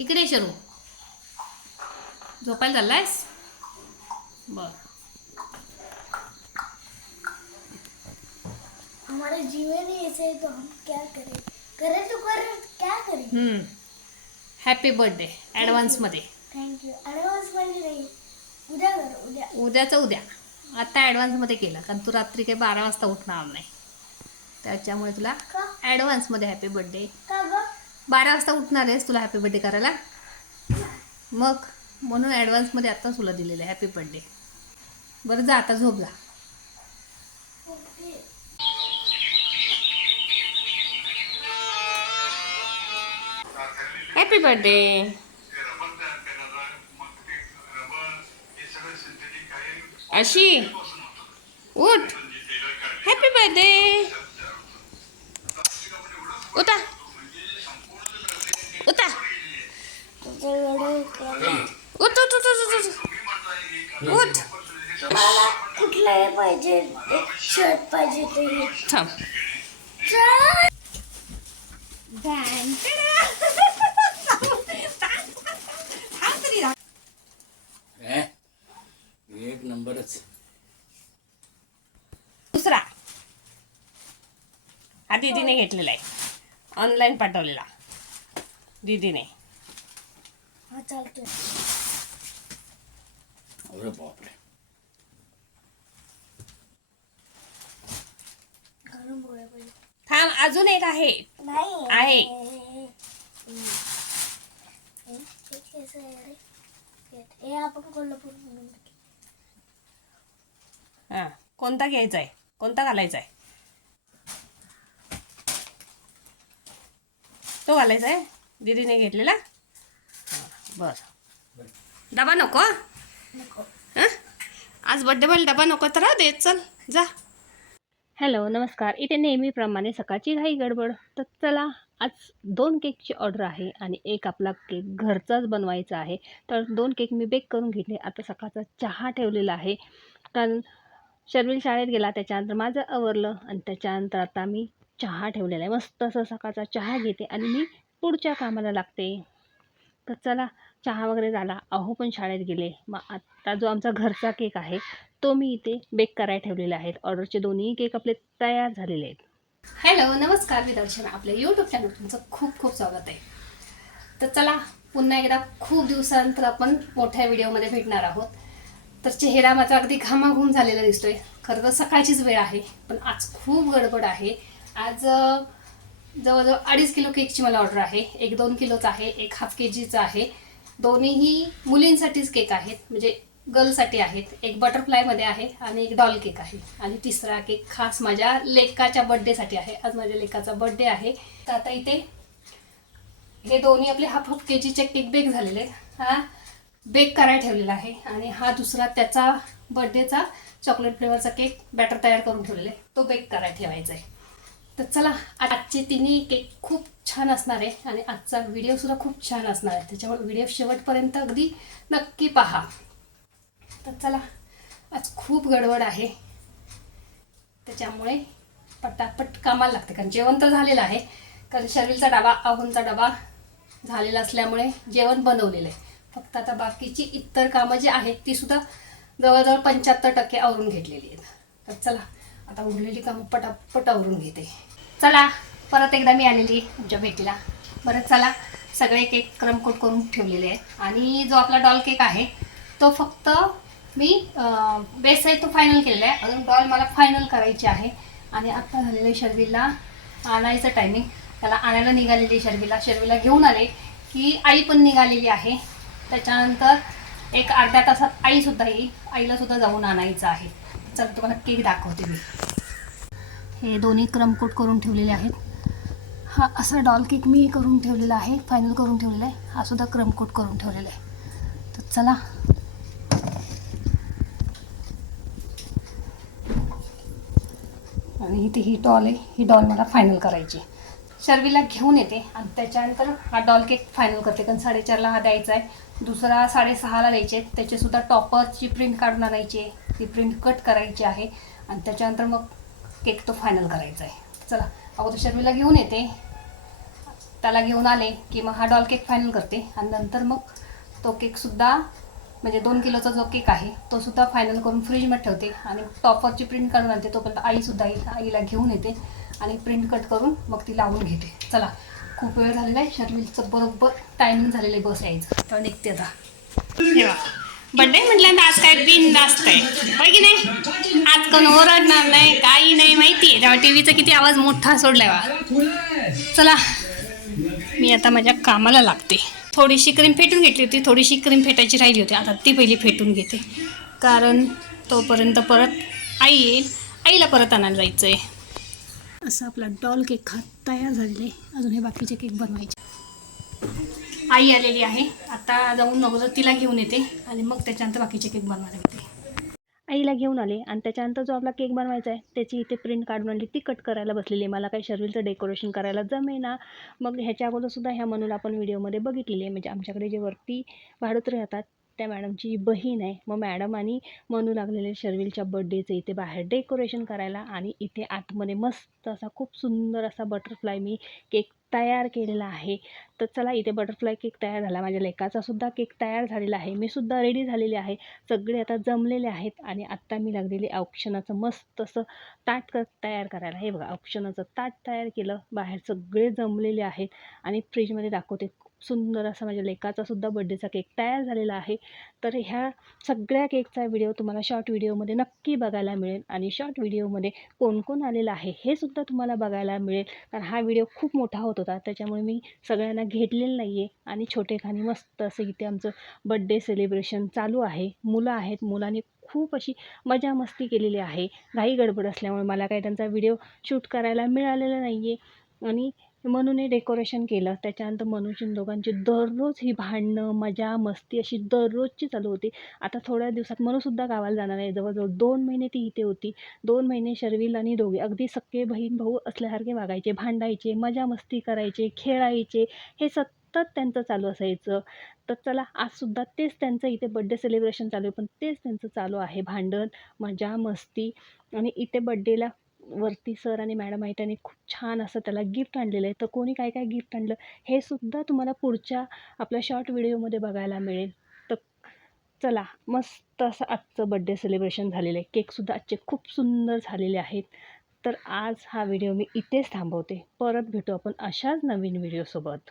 इकडे शरू झोपायला चाललायस बर. हमारा जीवन ही ऐसे है तो हम क्या करें. करें तो करें क्या करें. हॅपी बर्थडे ॲडव्हान्स मध्ये. थँक्यू. ॲडव्हान्स मध्ये नाही, उद्या कर. उद्याचं उद्या. आता ॲडव्हान्स मध्ये केलं कारण तू रात्री काही 12 वाजता उठणार नाही, त्याच्यामुळे तुला ॲडव्हान्स मध्ये हॅपी बर्थडे. का ग 12 वाजता उठणार आहेस तुला हॅपी बर्थडे करायला, मग म्हणून ॲडव्हान्स मध्ये आता तुला दिलेलं आहे हॅपी बर्थडे. बरं जा आता झोप जा. Happy birthday. अशी उठ. Happy birthday. उठा उठा. उठ उठ उठ उठ उठ उठ. मला कुठलं पाहिजे, एक शर्ट पाहिजे ते. थांब. एक नंबरच. दुसरा हा दीदीने घेतलेला आहे, ऑनलाईन पाठवलेला दीदीने. हा चालतोय. अरे बापरे. घालून बघूया पाहिजे. थांब अजून एक आहे. नाही आहे. हे आपण कोल्हापूर. हां कोणता घ्यायचा आहे, कोणता घालायचा आहे? तो घालायचा आहे दीदीने घेतलेला. बरं डबा नको. नको. हां आज बड्डे बॉय डबा नको तर राहू दे, चल जा. हॅलो नमस्कार. इथे नेहमीप्रमाणे सकाळची घाई गडबड. तर चला आज 2 केकची ऑर्डर आहे आणि एक आपला केक घरचाच बनवायचा आहे. तर 2 केक मी बेक करून घेतले. आता सकाळचा चहा ठेवलेला आहे कारण शर्विल शाळेत गेला, त्याच्यानंतर माझं आवरलं आणि त्याच्यानंतर आता मी चहा ठेवलेला आहे. मस्त असं सकाळचा चहा घेते आणि मी पुढच्या कामाला लागते. तर चला चहा वगैरे झाला, अहो पण शाळेत गेले. मग आता जो आमचा घरचा केक आहे तो मी इथे बेक करायला ठेवलेले आहेत. ऑर्डरचे दोन्ही केक आपले तयार झालेले आहेत. हॅलो नमस्कार, मी दर्शना. आपल्या यूट्यूब चॅनल तुमचं खूप खूप स्वागत आहे. तर चला पुन्हा एकदा खूप दिवसानंतर आपण मोठ्या व्हिडिओमध्ये भेटणार आहोत. तर चेहरा माझा अगदी घामाघूम झालेला दिसतोय. खरं तर सकाळचीच वेळ आहे पण आज खूप गडबड आहे. आज जवळजवळ 2.5 किलो केकची मला ऑर्डर आहे. एक 2 किलोचा आहे, एक हाफ KGचा आहे. दोन्हीही मुलींसाठीच केक आहेत, म्हणजे गर्लसाठी आहेत. एक बटरफ्लायमध्ये आहे आणि एक डॉल केक आहे. आणि तिसरा केक खास माझ्या लेकाच्या बड्डेसाठी आहे. आज माझ्या लेकाचा बड्डे आहे. तर आता इथे हे दोन्ही आपले हाफ KGचे केक बेक झालेले आहेत. हा बेक करायला ठेवलेला आहे आणि हा दुसरा त्याचा बड्डेचा चॉकलेट फ्लेवरचा केक बॅटर तयार करून ठेवलेला आहे, तो बेक करायला ठेवायचा आहे. तर चला आजचे तिन्ही केक खूप छान असणार आहे आणि आजचा व्हिडिओसुद्धा खूप छान असणार आहे, त्याच्यामुळे व्हिडिओ शेवटपर्यंत अगदी नक्की पहा. तर चला आज खूप गडबड आहे, त्याच्यामुळे पटापट कामाला लागते. कारण जेवण तर झालेलं आहे, कारण शर्विलचा डबा आहूनचा डबा झालेला असल्यामुळे जेवण बनवलेलं आहे. फक्त आता बाकीची इतर कामं जी आहेत ती सुद्धा जवळजवळ 75% आवरून घेतलेली आहेत. तर चला आता उरलेली कामं पटापट आवरून घेते. चला परत एकदा मी आलेली तुमच्या भेटीला. बरं चला सगळे केक क्रमकोट करून ठेवलेले आहेत आणि जो आपला डॉल केक आहे तो फक्त मी बेस आहे तो फायनल केलेला आहे. अजून डॉल मला फायनल करायची आहे. आणि आत्ता झालेलं आहे शर्विलला आणायचं टायमिंग. त्याला आणायला निघालेली शर्विला घेऊन आले की आई पण निघालेली आहे. त्याच्यानंतर एक अर्ध्या तासात आईसुद्धा येईल, आईलासुद्धा जाऊन आणायचं आहे. चला तुम्हाला केक दाखवते मी. हे दोन्ही क्रमकोट करून ठेवलेले आहेत. हा असा डॉल केक मी करून ठेवलेला आहे, फायनल करून ठेवलेला आहे. हा सुद्धा क्रमकोट करून ठेवलेला आहे. तर चला आणि इथे ही डॉल आहे, ही डॉल मला फायनल करायची. शर्विला घेऊन येते आणि त्याच्यानंतर हा डॉल केक फायनल करते. कारण 4:30ला हा द्यायचा आहे. दुसरा 6:30ला द्यायचे आहेत. त्याचेसुद्धा टॉपरची प्रिंट काढून आणायची आहे, ती प्रिंट कट करायची आहे आणि त्याच्यानंतर मग केक तो फायनल करायचा आहे. चला अगोदर शर्विला घेऊन येते. त्याला घेऊन आले की मग हा डॉल केक फायनल करते आणि नंतर मग तो केकसुद्धा म्हणजे 2 किलोचा जो केक आहे तो सुद्धा फायनल करून फ्रीजमध्ये ठेवते आणि टॉपवरची प्रिंट काढून आणते. तोपर्यंत आईसुद्धा आईला घेऊन येते आणि प्रिंट कट करून मग ती लावून घेते. चला, खूप वेळ झालेला आहे. शर्विलचं बरोबर टायमिंग झालेलं आहे बस यायचं, तर निघते आता. बड्डे म्हटल्यानंतर आज काय बिन जास्त आहे होय की नाही. आज कोण ओरडणार नाही, काही नाही, माहिती आहे. तेव्हा टी व्हीचा किती आवाज मोठा सोडलाय वा. चला, मी आता माझ्या कामाला लागते. थोडीशी क्रीम फेटून घेतली होती, थोडीशी क्रीम फेटायची राहिली होती. आता ती पहिली फेटून घेते, कारण तोपर्यंत परत आई येईल. आईला परत आणायला जायचं आहे. असं आपला डॉल केक तयार झालेला आहे. अजून हे बाकीचे केक बनवायचे. आई आलेली आहे, आता जाऊन अगोदर तिला घेऊन येते आणि मग त्याच्यानंतर बाकीचे केक बनवायला घेते. आईला घेऊन आले आणि त्याच्यानंतर जो आपला केक बनवायचा आहे त्याची इथे प्रिंट काढून आणली, ती कट करायला बसलेली आहे. मला काही शर्विलचं डेकोरेशन करायला जमेना. मग ह्याच्या अगोदरसुद्धा ह्या मनूला आपण व्हिडिओमध्ये बघितलेली आहे. म्हणजे आमच्याकडे जे वरती भाडोत्री राहतात त्या मॅडमची बहीण आहे. मग मॅडम आणि मनू लागलेले शर्विलच्या बड्डेचं इथे बाहेर डेकोरेशन करायला, आणि इथे आतमध्ये मस्त असा खूप सुंदर असा बटरफ्लाय मी केक तयार केलेला आहे. तर चला, इथे बटरफ्लाय केक तयार झाला. माझ्या लेकाचा सुद्धा केक तयार झालेला आहे. मी सुद्धा रेडी झालेली आहे. सगळे आता जमलेले आहेत आणि आत्ता मी लागलेली औक्षणाचं मस्त असं ताट तयार करायला. हे बघा, औक्षणाचं ताट तयार केलं. बाहेर सगळे जमलेले आहेत आणि फ्रीजमध्ये दाखवते. खूप सुंदर असा माझ्या लेकाचा सुद्धा बड्डेचा केक तयार झालेला आहे. तर ह्या सगळ्या केकचा व्हिडिओ तुम्हाला शॉर्ट व्हिडिओमध्ये नक्की बघायला मिळेल, आणि शॉर्ट व्हिडिओमध्ये कोण कोण आलेलं आहे हे सुद्धा तुम्हाला बघायला मिळेल. कारण हा व्हिडिओ खूप मोठा होत होता, त्याच्यामुळे मी सगळ्यांना घेतलेलं नाही आहे. आणि छोटेखानी मस्त असं इथे आमचं बड्डे सेलिब्रेशन चालू आहे. मुलं आहेत, मुलांनी खूप अशी मजा मस्ती केलेली आहे. घाई गडबड असल्यामुळे मला काही त्यांचा व्हिडिओ शूट करायला मिळालेला नाही आहे. आणि मनूने डेकोरेशन केलं. त्याच्यानंतर मनूची दोघांची दररोज ही भांडणं मजा मस्ती अशी दररोजची चालू होती. आता थोड्या दिवसात मनूसुद्धा गावाला जाणार आहे. जवळजवळ 2 महिने ती इथे होती. 2 महिने शर्विल आणि दोघे अगदी सख्खे बहीण भाऊ असल्यासारखे वागायचे, भांडायचे, मजा मस्ती करायचे, खेळायचे. हे सतत त्यांचं चालू असायचं. तर चला, आजसुद्धा तेच त्यांचं इथे बड्डे सेलिब्रेशन चालू आहे, पण तेच त्यांचं चालू आहे, भांडण, मजा मस्ती. आणि इथे बड्डेला वरती सर आणि मॅडम आहेत आणि खूप छान असं त्याला गिफ्ट आणलेलं आहे. तर कोणी काय काय गिफ्ट आणलं हे सुद्धा तुम्हाला पुढच्या आपल्या शॉर्ट व्हिडिओमध्ये बघायला मिळेल. तर चला, मस्त असं आजचं बड्डे सेलिब्रेशन झालेलं आहे. केकसुद्धा आजचे खूप सुंदर झालेले आहेत. तर आज हा व्हिडिओ मी इथेच थांबवते. परत भेटू आपण अशाच नवीन व्हिडिओसोबत.